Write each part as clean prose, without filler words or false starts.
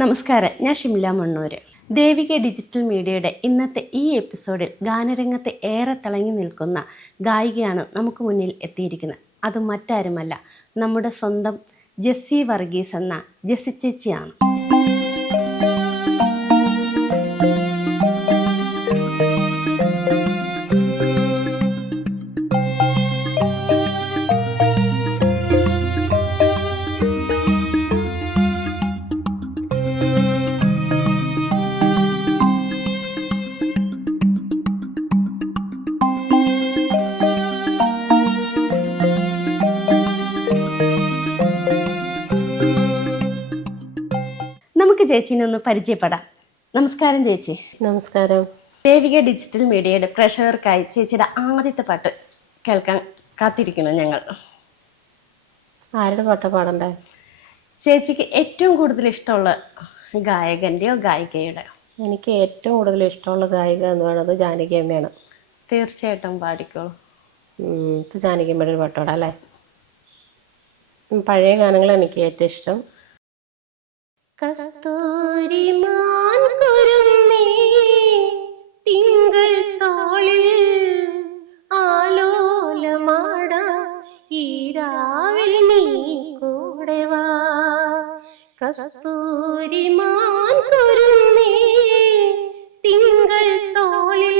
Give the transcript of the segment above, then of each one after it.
നമസ്കാരം, ഞാൻ ഷിംല മണ്ണൂര്. ദേവിക ഡിജിറ്റൽ മീഡിയയുടെ ഇന്നത്തെ ഈ എപ്പിസോഡിൽ ഗാനരംഗത്ത് ഏറെ തിളങ്ങി നിൽക്കുന്ന ഗായികയാണ് നമുക്ക് മുന്നിൽ എത്തിയിരിക്കുന്നത്. അത് മറ്റാരുമല്ല, നമ്മുടെ സ്വന്തം ജെസ്സി വർഗീസ് എന്ന ജെസ്സി ചേച്ചിയാണ്. നമുക്ക് ചേച്ചീനെ ഒന്ന് പരിചയപ്പെടാം. നമസ്കാരം ചേച്ചി. നമസ്കാരം. ദേവിക ഡിജിറ്റൽ മീഡിയയുടെ പ്രേക്ഷകർക്കായി ചേച്ചിയുടെ ആദ്യത്തെ പാട്ട് കേൾക്കാൻ കാത്തിരിക്കുന്നു ഞങ്ങൾ. ആരുടെ പാട്ടാ പാടണ്ടേ? ചേച്ചിക്ക് ഏറ്റവും കൂടുതൽ ഇഷ്ടമുള്ള ഗായകൻ്റെയോ ഗായികയുടെയോ? എനിക്ക് ഏറ്റവും കൂടുതൽ ഇഷ്ടമുള്ള ഗായിക എന്ന് പറയുന്നത് ജാനകി അമ്മയാണ്. തീർച്ചയായിട്ടും പാടിക്കോളൂ. ഇപ്പം ജാനകി അമ്മയുടെ ഒരു പാട്ടോടാ അല്ലേ? പഴയ ഗാനങ്ങളാണ് എനിക്ക് ഏറ്റവും ഇഷ്ടം. കസ്തൂരിമാൻ കുരുന്നേ തിങ്കൾ തോളിൽ ആലോലമാടാ ഈ രാവിൽ നീ കൂടെ വാ. കസ്തൂരിമാൻ കുരുന്നേ തിങ്കൾ തോളിൽ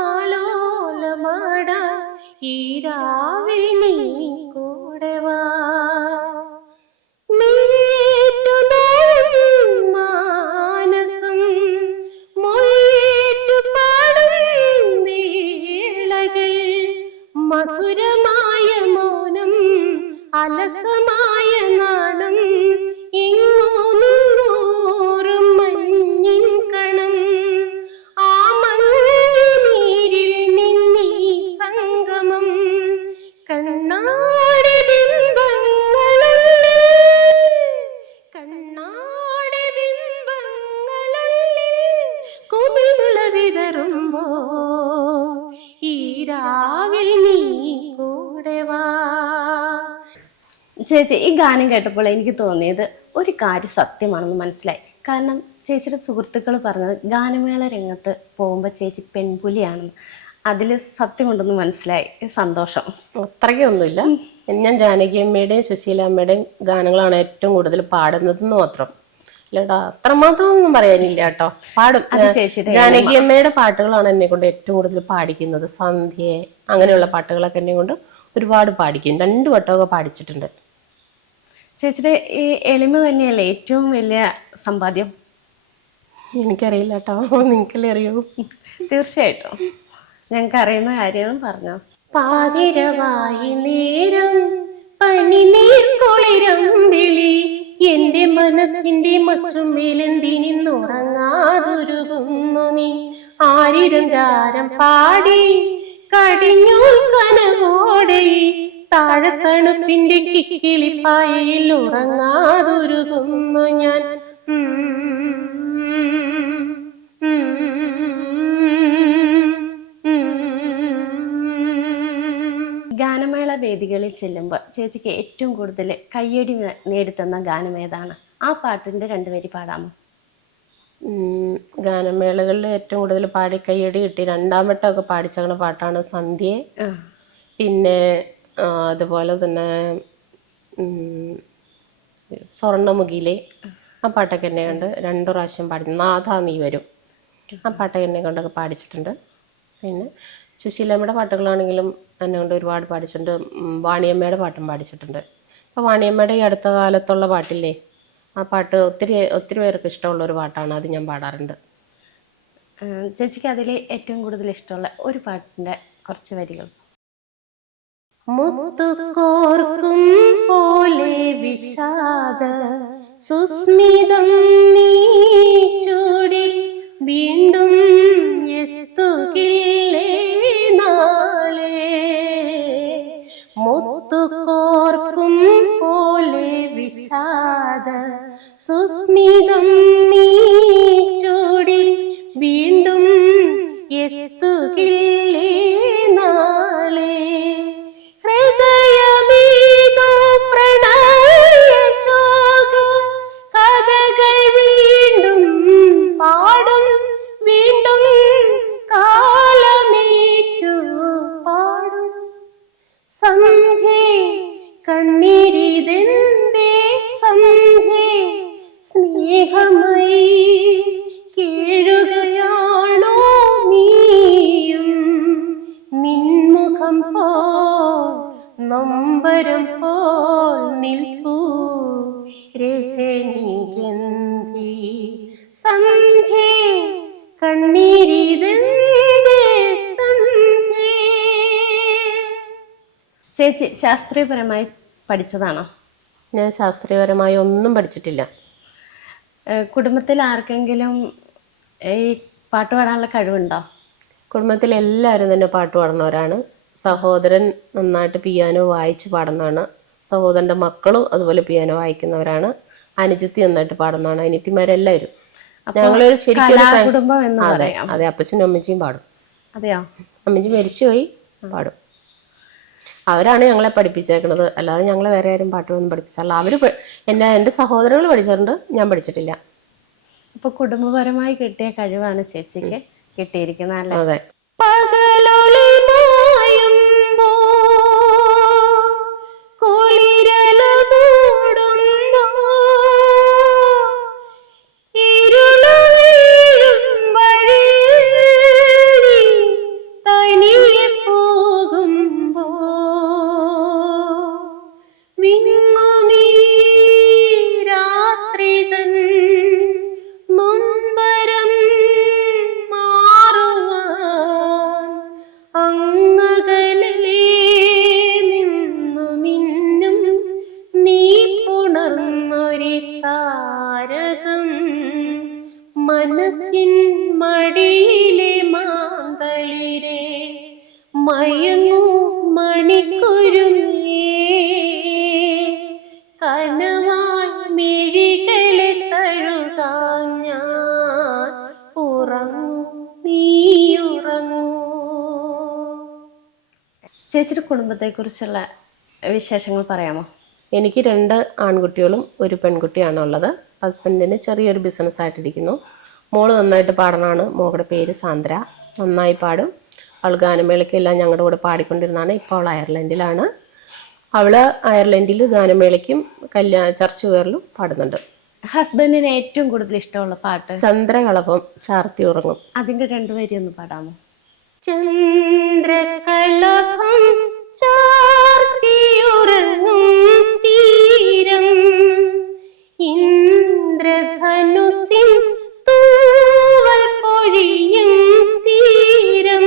ആലോലമാടാ ഈ രാവിൽ നീ കൂടെ വാ. മധുരമായ മൗനം അലസമായ നാണം എങ്ങോറും മഞ്ഞിൻ കണം ആ മഞ്ഞുനീരിൽ നിന്നീ സംഗമം കണ്ണാടി ബിംബങ്ങളുള്ളിൽ കുമിള വിതറുമ്പോ ഈ രാവിൽ നീ കൂടെ വാ. ചേച്ചി, ഈ ഗാനം കേട്ടപ്പോൾ എനിക്ക് തോന്നിയത് ഒരു കാര്യം സത്യമാണെന്ന് മനസ്സിലായി. കാരണം ചേച്ചിയുടെ സുഹൃത്തുക്കൾ പറഞ്ഞത് ഗാനമേള രംഗത്ത് പോകുമ്പോൾ ചേച്ചി പെൺപുലിയാണെന്ന്. അതിൽ സത്യമുണ്ടെന്ന് മനസ്സിലായി. സന്തോഷം. അത്രയ്ക്കൊന്നുമില്ല. ഞാൻ ജാനകി അമ്മയുടെയും സുശീല അമ്മയുടെയും ഗാനങ്ങളാണ് ഏറ്റവും കൂടുതൽ പാടുന്നതെന്ന് മാത്രം. ഇല്ലടാ, അത്രമാത്രം ഒന്നും പറയാനില്ല കേട്ടോ. പാടും. ജാനകി അമ്മയുടെ പാട്ടുകളാണ് എന്നെ കൊണ്ട് ഏറ്റവും കൂടുതൽ പാടിക്കുന്നത്. സന്ധ്യയെ അങ്ങനെയുള്ള പാട്ടുകളൊക്കെ എന്നെ കൊണ്ട് ഒരുപാട് പാടിക്കും. 2 വട്ടമൊക്കെ പാടിച്ചിട്ടുണ്ട്. ചേച്ചിയുടെ ഈ എളിമ തന്നെയല്ലേ ഏറ്റവും വലിയ സമ്പാദ്യം? എനിക്കറിയില്ല കേട്ടോ, നിങ്ങൾക്കല്ലേ അറിയൂ? തീർച്ചയായിട്ടും ഞങ്ങൾക്ക് അറിയുന്ന കാര്യം പറഞ്ഞോ. പാതിരവായി നേരം പനിനീർ കുളിരം വിളി എന്റെ മനസ്സിന്റെ മച്ചുമേലെന്തിനിന്നുറങ്ങാതൊരുകുന്നു നീ. ആരിരം രാരം പാടി കടിഞ്ഞു കനവോടെ താഴത്തണുപ്പിന്റെ കിക്കിളിപ്പായയിൽ ഉറങ്ങാതൊരുകുന്നു ഞാൻ. ഗാനമേള വേദികളിൽ ചെല്ലുമ്പോൾ ചേച്ചിക്ക് ഏറ്റവും കൂടുതൽ കയ്യടി നേടിത്തന്ന ഗാനം ഏതാണ്? ആ പാട്ടിൻ്റെ 2 വരി പാടാമോ? ഗാനമേളകളിൽ ഏറ്റവും കൂടുതൽ പാടി കയ്യടി കിട്ടി 2ാം വട്ടമൊക്കെ പാടിച്ചങ്ങനെ പാട്ടാണ് സന്ധ്യയെ. പിന്നെ അതുപോലെ തന്നെ സ്വർണ്ണമുഖിയിലെ ആ പാട്ടൊക്കെ എന്നെ കൊണ്ട് 2 പ്രാവശ്യം പാടി. നാഥാ നീ വരും ആ പാട്ടൊക്കെ എന്നെ കൊണ്ടൊക്കെ പാടിച്ചിട്ടുണ്ട്. പിന്നെ സുശീലമ്മയുടെ പാട്ടുകളാണെങ്കിലും എന്നെ കൊണ്ട് ഒരുപാട് പാടിച്ചിട്ടുണ്ട്. വാണിയമ്മയുടെ പാട്ടും പാടിച്ചിട്ടുണ്ട്. അപ്പോൾ വാണിയമ്മയുടെ ഈ അടുത്ത കാലത്തുള്ള പാട്ടില്ലേ, ആ പാട്ട് ഒത്തിരി പേർക്ക് ഇഷ്ടമുള്ളൊരു പാട്ടാണ്. അത് ഞാൻ പാടാറുണ്ട്. ചേച്ചിക്ക് അതിൽ ഏറ്റവും കൂടുതൽ ഇഷ്ടമുള്ള ഒരു പാട്ടിൻ്റെ കുറച്ച് വരികൾ? മുത്തുകോർക്കും പോലെ വിഷാദ സുസ്മിതം നീ ചൂടി വീണ്ടും എത്തുകില്ലേ നാളെ. മുത്തുകോർക്കും പോലെ വിഷാദ സുസ്മിതം നീ ചൂടി വീണ്ടും എത്തുകില്ലേ നാളെ. ഹൃദയമേതോ പ്രണയ ശോക കഥകൾ ഈ സന്ധ്യേ കണ്ണീരിതെന്തേ സന്ധ്യേ. ചേച്ചി ശാസ്ത്രീയപരമായി പഠിച്ചതാണോ? ഞാൻ ശാസ്ത്രീയപരമായി ഒന്നും പഠിച്ചിട്ടില്ല. കുടുംബത്തിൽ ആർക്കെങ്കിലും ഈ പാട്ട് പാടാനുള്ള കഴിവുണ്ടോ? കുടുംബത്തിൽ എല്ലാവരും തന്നെ പാട്ട് പാടുന്നവരാണ്. സഹോദരൻ നന്നായിട്ട് പിയാനോ വായിച്ച് പാടുന്നതാണ്. സഹോദരൻ്റെ മക്കളും അതുപോലെ പിയാനോ വായിക്കുന്നവരാണ്. അനുജത്തി നന്നായിട്ട് പാടുന്നതാണ്. അനിയത്തിമാരെല്ലാവരും. ഞങ്ങളൊരു ശരിക്കും കുടുംബം എന്ന് അതെ പറയാം. അതെ, അപ്പച്ചനും അമ്മച്ചിയും പാടും. അതെയോ? അമ്മച്ചി മരിച്ചുപോയി, പാടും. അവരാണ് ഞങ്ങളെ പഠിപ്പിച്ചേക്കുന്നത്, അല്ലാതെ ഞങ്ങളെ വേറെ ആരും പാട്ടൊന്നും പഠിപ്പിച്ചല്ല. അവർ എൻ്റെ സഹോദരങ്ങൾ പഠിച്ചിട്ടുണ്ട്, ഞാൻ പഠിച്ചിട്ടില്ല. അപ്പൊ കുടുംബപരമായി കിട്ടിയ കഴിവാണ് ചേച്ചിക്ക് കിട്ടിയിരിക്കുന്നത് അല്ലേ? അതെ. മനസ്സിൻ മടിയിലെ മാന്തളിരെ മയങ്ങൂ മണിക്കുരുങ്ങേ, കനവായി മിഴികളെ തഴുകാൻ ഞാൻ ഉറങ്ങൂ, നീയുറങ്ങൂ. ചേച്ചിയുടെ കുടുംബത്തെക്കുറിച്ചുള്ള വിശേഷങ്ങൾ പറയാമോ? എനിക്ക് 2 ആൺകുട്ടികളും 1 പെൺകുട്ടിയാണുള്ളത്. ഹസ്ബൻഡിന് ചെറിയൊരു ബിസിനസ്സായിട്ടിരിക്കുന്നു. മോള് നന്നായിട്ട് പാടണമാണ്. മോളുടെ പേര് സാന്ദ്ര. നന്നായി പാടും. അവൾ ഗാനമേളയ്ക്കെല്ലാം ഞങ്ങളുടെ കൂടെ പാടിക്കൊണ്ടിരുന്നതാണ്. ഇപ്പോൾ അവൾ അയർലൻഡിലാണ്. അവൾ അയർലൻഡിൽ ഗാനമേളയ്ക്കും ചർച്ച് വേറിലും പാടുന്നുണ്ട്. ഹസ്ബൻഡിന് ഏറ്റവും കൂടുതൽ ഇഷ്ടമുള്ള പാട്ട്? ചന്ദ്രകളഭം ചാർത്തി ഉറങ്ങും. അതിന്റെ 2 വരി ഒന്ന് പാടാമോ? ചന്ദ്രകളഭം ചാർത്തിയുറങ്ങും തീരം, ഇന്ദ്രധനുസിൻ തൂവൽ പൊഴിയും തീരം,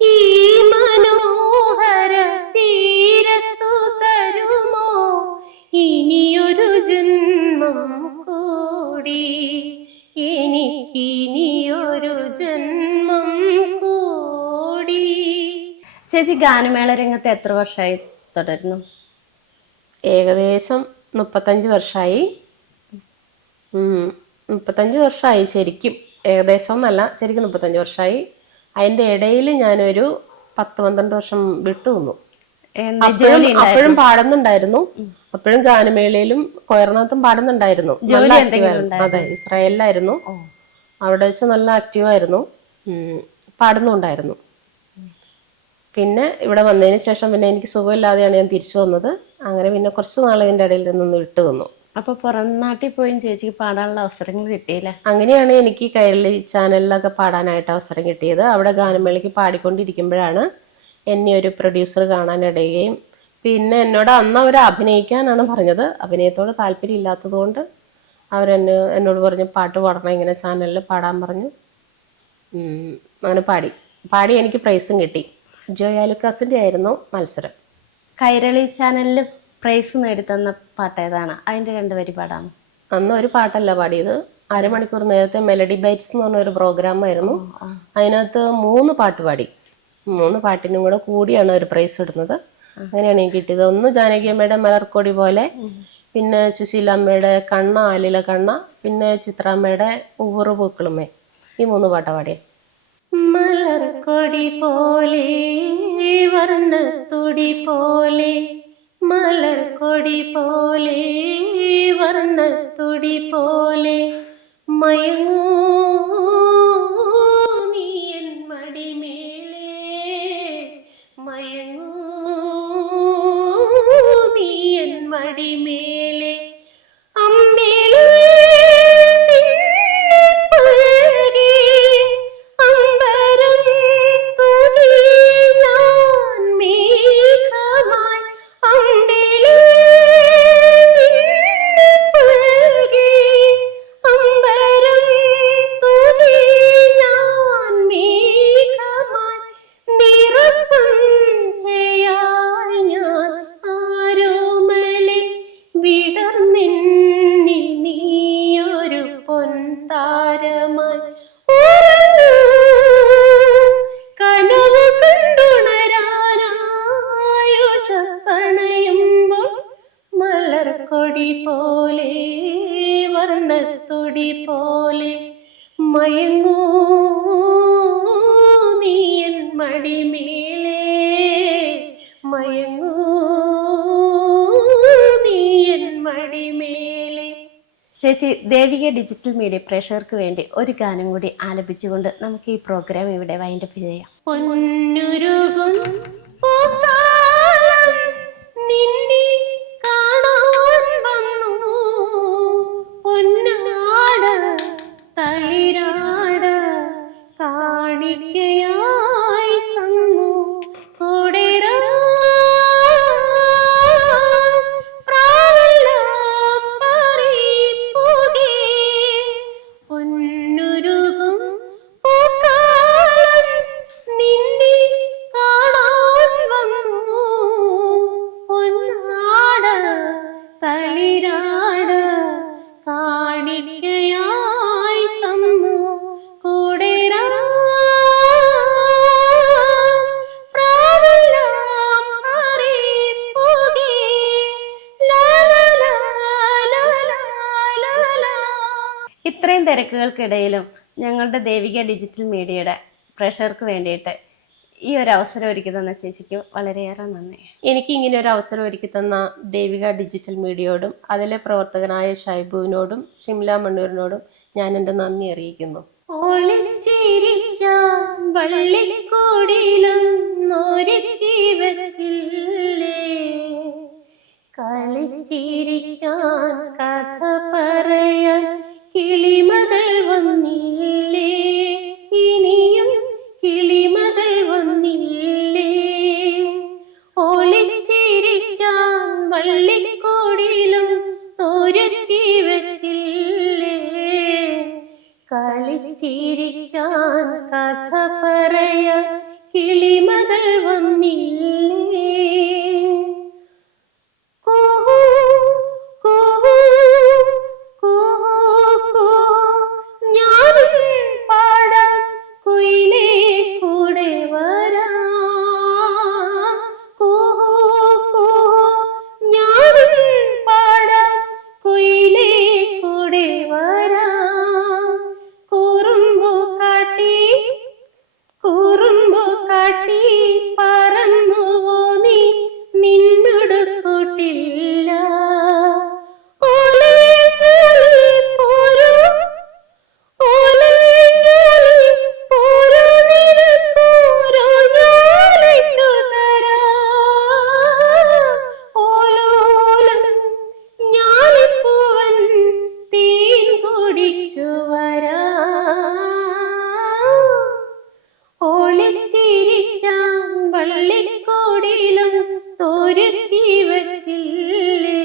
ഈ മനോഹര തീരത്തു തരുമോ ഇനിയൊരു ജന്മം കൂടി, എനിക്കിനിയൊരു ജന്മം കൂടി. ചേച്ചി ഗാനമേള രംഗത്ത് എത്ര വർഷമായി തുടരുന്നു? ഏകദേശം 35 വർഷമായി. 35 വർഷമായി ശരിക്കും. ഏകദേശം എന്നല്ല, ശരിക്കും 35 വർഷമായി. അതിൻ്റെ ഇടയിൽ ഞാനൊരു 10-12 വർഷം വിട്ടു നിന്നു. അപ്പോഴും പാടുന്നുണ്ടായിരുന്നു. അപ്പോഴും ഗാനമേളയിലും കൊയറിനകത്തും പാടുന്നുണ്ടായിരുന്നു. അതെ, ഇസ്രായേലിലായിരുന്നു. അവിടെ വെച്ച് നല്ല ആക്റ്റീവായിരുന്നു, പാടുന്നുണ്ടായിരുന്നു. പിന്നെ ഇവിടെ വന്നതിന് ശേഷം പിന്നെ എനിക്ക് സുഖമില്ലാതെയാണ് ഞാൻ തിരിച്ചു വന്നത്. അങ്ങനെ പിന്നെ കുറച്ച് നാൾ ഇതിൻ്റെ ഇടയിൽ നിന്നൊന്ന് വിട്ടു വന്നു. അപ്പോൾ പുറം നാട്ടിൽ പോയും ചേച്ചിക്ക് പാടാനുള്ള അവസരങ്ങൾ കിട്ടിയില്ല? അങ്ങനെയാണ് എനിക്ക് കൈരളി ചാനലിലൊക്കെ പാടാനായിട്ട് അവസരം കിട്ടിയത്. അവിടെ ഗാനമേളയ്ക്ക് പാടിക്കൊണ്ടിരിക്കുമ്പോഴാണ് എന്നെ ഒരു പ്രൊഡ്യൂസർ കാണാനിടയുകയും പിന്നെ എന്നോട് അന്ന് അവർ അഭിനയിക്കാനാണ് പറഞ്ഞത്. അഭിനയത്തോട് താല്പര്യം ഇല്ലാത്തതുകൊണ്ട് എന്നോട് പറഞ്ഞു പാട്ട് പാടണം, ഇങ്ങനെ ചാനലിൽ പാടാൻ പറഞ്ഞു. അങ്ങനെ പാടി എനിക്ക് പ്രൈസും കിട്ടി. ജോയ ലൂക്കാസിൻ്റെ ആയിരുന്നു മത്സരം. കൈരളി ചാനലിൽ പ്രൈസ് നേടിത്തന്ന പാട്ട് ഏതാണ്? അതിൻ്റെ 2 വരി പാടാമോ? അന്ന് ഒരു പാട്ടല്ല പാടിയത്, അരമണിക്കൂർ നേരത്തെ മെലഡി ബൈറ്റ്സ് എന്ന് പറഞ്ഞൊരു പ്രോഗ്രാമായിരുന്നു. അതിനകത്ത് 3 പാട്ട് പാടി. 3 പാട്ടിനും കൂടെ കൂടിയാണ് ഒരു പ്രൈസ് ഇടുന്നത്. അങ്ങനെയാണ് എനിക്ക് കിട്ടിയത്. ഒന്ന് ജാനകിയമ്മയുടെ മലർക്കൊടി പോലെ, പിന്നെ സുശീലമ്മയുടെ കണ്ണ ആലില കണ്ണ, പിന്നെ ചിത്രാമ്മയുടെ ഉവ്വറു പൂക്കളുമേ. ഈ 3 പാട്ടാ പാടിയ. മലർക്കൊടി പോലെ വർണ്ണത്തുടി പോലെ, മലർക്കൊടി പോലെ വർണ്ണത്തുടി പോലെ, മയങ്ങൂ നീ എൻ മടിമേലേ, മയങ്ങൂ നീ എൻ മടിമേലേ, അമ്പിളി സ്വർണ്ണത്തൊടി പോലെ മയങ്ങൂ നീ എൻ മടിമേലേ, മയങ്ങൂ നീ എൻ മടിമേലേ. ചേച്ചി, ദേവിക ഡിജിറ്റൽ മീഡിയ പ്രേക്ഷകർക്ക് വേണ്ടി ഒരു ഗാനം കൂടി ആലപിച്ചുകൊണ്ട് നമുക്ക് ഈ പ്രോഗ്രാം ഇവിടെ വൈൻഡപ്പ് ചെയ്യാം. പൊന്നുരുകും പൂക്കാലം നിന്നെ കാണാൻ വന്നു, പൊന്നാട തളിരാട കാണിക്കയായി തന്നു, കൂടെറാൻ പ്രാവെല്ലാം പാറിപ്പോകേ. പൊന്നുരുകും പൂക്കാലം നിന്നെ കാണാൻ വന്നു, പൊന്നാട തളിരാട കാണിക്കയായി തന്നു, കൂടെറാൻ പ്രാവെല്ലാം പാറിപ്പോകേ. ലാ ലാ ലാ ലാ ലാ ലാ. ഇത്രയും തിരക്കുകൾക്കിടയിലും ഞങ്ങളുടെ ദേവിക ഡിജിറ്റൽ മീഡിയയുടെ പ്രേക്ഷകർക്ക് വേണ്ടിയിട്ട് ഈ ഒരു അവസരം ഒരുക്കി തന്ന ചേച്ചിക്ക് വളരെയേറെ നന്ദി. എനിക്ക് ഇങ്ങനെ ഒരു അവസരം ഒരുക്കി തന്ന ദേവിക ഡിജിറ്റൽ മീഡിയയോടും അതിലെ പ്രവർത്തകനായ ഷൈബുവിനോടും ഷിംല മണ്ണൂരിനോടും ഞാൻ എൻ്റെ നന്ദി അറിയിക്കുന്നു. ഒളിച്ചിരിക്കാൻ വള്ളിക്കൂടിലൊന്നൊരുക്കി വച്ചില്ലേ, കളിച്ചിരിക്കാൻ കഥ പറയാൻ കിളിമകൾ വന്നില്ലേ, ഇനിയും കിളിമകൾ വന്നില്ലേ. ഒളിച്ചിരിക്കാൻ വള്ളിക്കൂടിലും ഒരുക്കി വച്ചില്ലേ, കളിച്ചിരിക്കാൻ കഥ പറയാൻ കിളിമകൾ വന്നില്ലേ. കൂഹു കൂഹു കൂഹു കൂഹു ഞാനും പാടാം കുയിലേ കൂടെ വരാം. കൂഹു കൂഹു ഞാനും പാടാം കുയിലേ കൂടെ വരാം. കുറുമ്പു കാട്ടി പറന്നുവോ നീ, നിന്നോട് കൂട്ടില്ല. ഓലേ ഓലേ പോരൂ, ഓലേ ഓലേ പോരൂ, നിനക്കോരോ ഞാലിട്ടു തരാം. ഓലോലം ഞാലിപ്പൂവൻ തേൻ കുടിച്ചു വരാം. ഒളിച്ചിരിക്കാൻ വള്ളിക്കൂടിലും ഒരുക്കി വച്ചില്ലേ,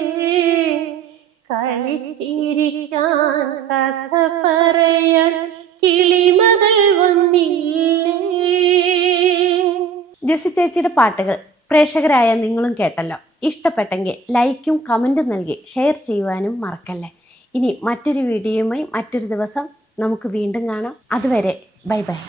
കളിച്ചിരിക്കാൻ കഥ പറയാൻ കിളിമകൾ വന്നില്ലേ. ജെസ്സി ചേച്ചിയുടെ പാട്ടുകൾ പ്രേക്ഷകരായ നിങ്ങളും കേട്ടല്ലോ. ഇഷ്ടപ്പെട്ടെങ്കിൽ ലൈക്കും കമൻറ്റും നൽകി ഷെയർ ചെയ്യുവാനും മറക്കല്ലേ. ഇനി മറ്റൊരു വീഡിയോയുമായി മറ്റൊരു ദിവസം നമുക്ക് വീണ്ടും കാണാം. അതുവരെ ബൈ ബൈ.